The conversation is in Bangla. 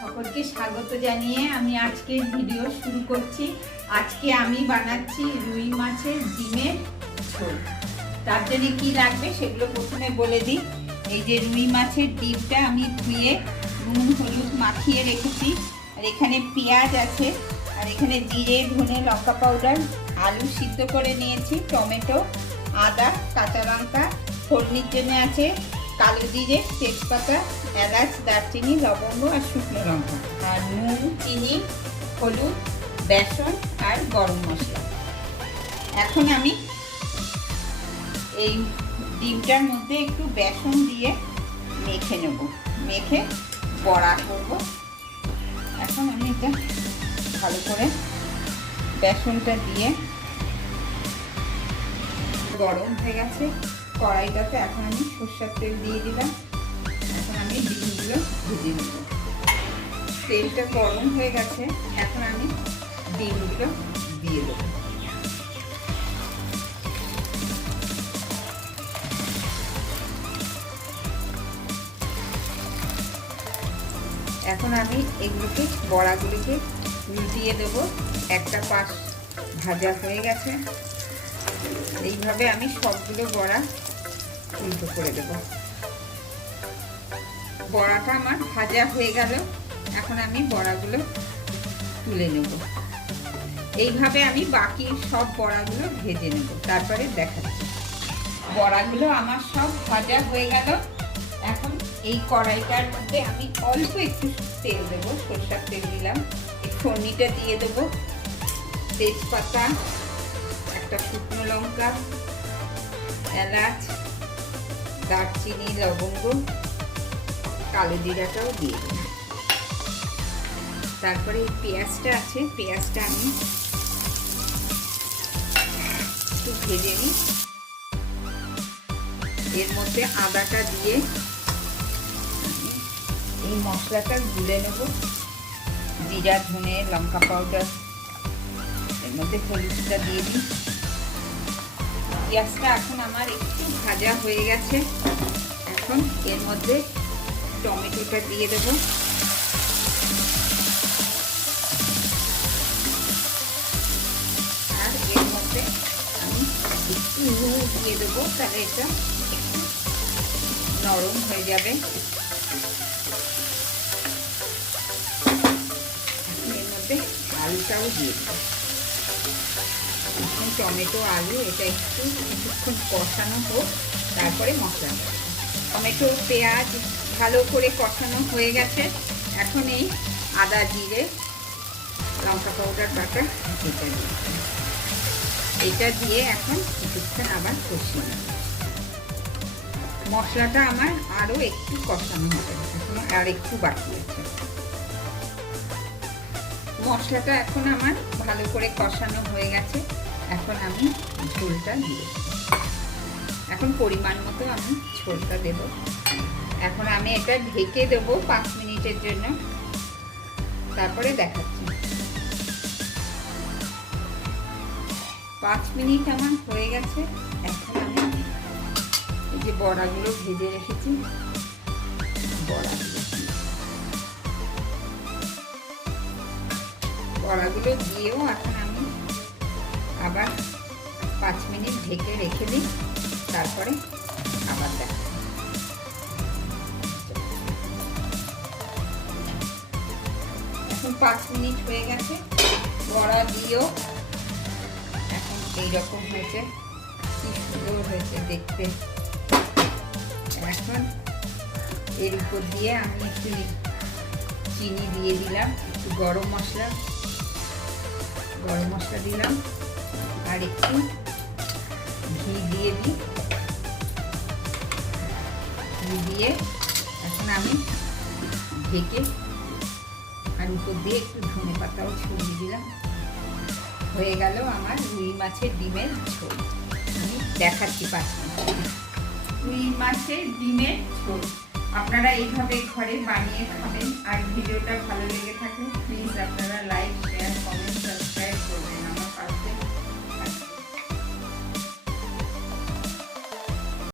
সকলকে স্বাগত জানিয়ে আমি আজকের ভিডিও শুরু করছি। আজকে আমি বানাচ্ছি রুই মাছের ডিমের ঝোল। তার জন্য কি লাগবে সেগুলো প্রথমে বলে দিই। এই যে রুই মাছের ডিমটা আমি ধুয়ে নুন হলুদ মাখিয়ে রেখেছি, আর এখানে পেঁয়াজ আছে, আর এখানে জিরে ধনে লঙ্কা পাউডার, আলু সিদ্ধ করে নিয়েছি, টমেটো, আদা, কাঁচা লঙ্কা, ফোড়নির জন্য আছে কালো জিরে, তেজপাতা, এলাচ, দারচিনি, লবঙ্গ আর শুকনো লঙ্কা, আর নুন, চিনি, হলুদ, বেসন আর গরম মশলা। এখন আমি এই ডিমটার মধ্যে একটু বেসন দিয়ে মেখে নেব, মেখে বড়া করব। এখন আমি এটা ভালো করে বেসনটা দিয়ে, গরম হয়ে গেছে কড়াইটাতে, এখন আমি সরষের তেল দিয়ে দিলাম। এখন আমি ডিমগুলো ভেজে নেব। তেলটা গরম হয়ে গেছে, এখন আমি ডিমগুলো দিয়ে দেবো। এখন আমি এগুলোকে বড়াগুলোকে উল্টিয়ে দেবো। একটা পাশ ভাজা হয়ে গেছে, এইভাবে আমি সবগুলো বড়া উল্টো করে দেব। বড়াটা আমার ভাজা হয়ে গেল, এখন আমি বড়াগুলো তুলে নেব। এইভাবে আমি বাকি সব বড়াগুলো ভেজে নেব, তারপরে দেখাচ্ছি। বড়াগুলো আমার সব ভাজা হয়ে গেল। এখন এই কড়াইটার মধ্যে আমি অল্প একটু তেল দেবো, সরষের তেল দিলাম, এই ফোড়নিটা দিয়ে দেবো, তেজপাতা, একটা শুকনো লঙ্কা, এলাচ, দারচিনি, লবঙ্গ, কালো জিরাটাও দিয়ে দিই। তারপরে এই পেঁয়াজটা আছে, পেঁয়াজটা আমি একটু ভেজে নিই। এর মধ্যে আদাটা দিয়ে এই মশলাটা গুলে নেব। জিরা ধনে লঙ্কা পাউডার, এর মধ্যে হলুদটা দিয়ে দিই। পেঁয়াজটা এখন আমার একটু ভাজা হয়ে গেছে, এখন এর মধ্যে টমেটোটা দিয়ে দেব। আর এর মধ্যে আমি একটু নুন দিয়ে দেবো, তাহলে এটা একটু নরম হয়ে যাবে। এর মধ্যে আলুটাও দিয়ে দেবো। এখন টমেটো আলু এটা একটু কিছুক্ষণ কষানো হোক, তারপরে মশলা। টমেটো পেঁয়াজ ভালো করে কষানো হয়ে গেছে, এখন এই আদা জিরে লঙ্কা পাউডার বাটা এটা দিয়ে এখন কিছুক্ষণ আবার কষিয়ে নেব। মশলাটা আমার আরও একটু কষানো হবে, এখনো আর একটু বাকি আছে। মশলাটা এখন আমার ভালো করে কষানো হয়ে গেছে, এখন আমি ঝোলটা দিয়ে দেব। এখন পরিমাণ মতো আমি ঝোলটা দেব। এখন আমি এটা ঢেকে দেবো 5 মিনিটের জন্য, তারপরে দেখাচ্ছি। 5 মিনিট আমার হয়ে গেছে। এখন আমি এই যে বড়াগুলো ভেজে রেখেছি, বড়াগুলো দিয়েও এখন আমি আবার 5 মিনিট ঢেকে রেখে দিই, তারপরে আবার দেখা। এখন 5 মিনিট হয়ে গেছে, বড়া দিয়েও এখন এইরকম হয়েছে, কি সুন্দর হয়েছে দেখতে। এখন এর উপর দিয়ে আমি একটু চিনি দিয়ে দিলাম, একটু গরম মশলা দিলাম, আর একটু ঘি দিয়ে দিই। ঘি দিয়ে এখন আমি ঢেকে আর উপর দিয়ে একটু ধনে পাতাও ছড়িয়ে দিলাম। হয়ে গেল আমার রুই মাছের ডিমের ঝোল। আমি দেখাচ্ছি 5 মিনিট। রুই মাছের ডিমের ঝোল আপনারা এইভাবে ঘরে বানিয়ে খাবেন। আর ভিডিওটা ভালো লেগে থাকলে প্লিজ আপনারা লাইক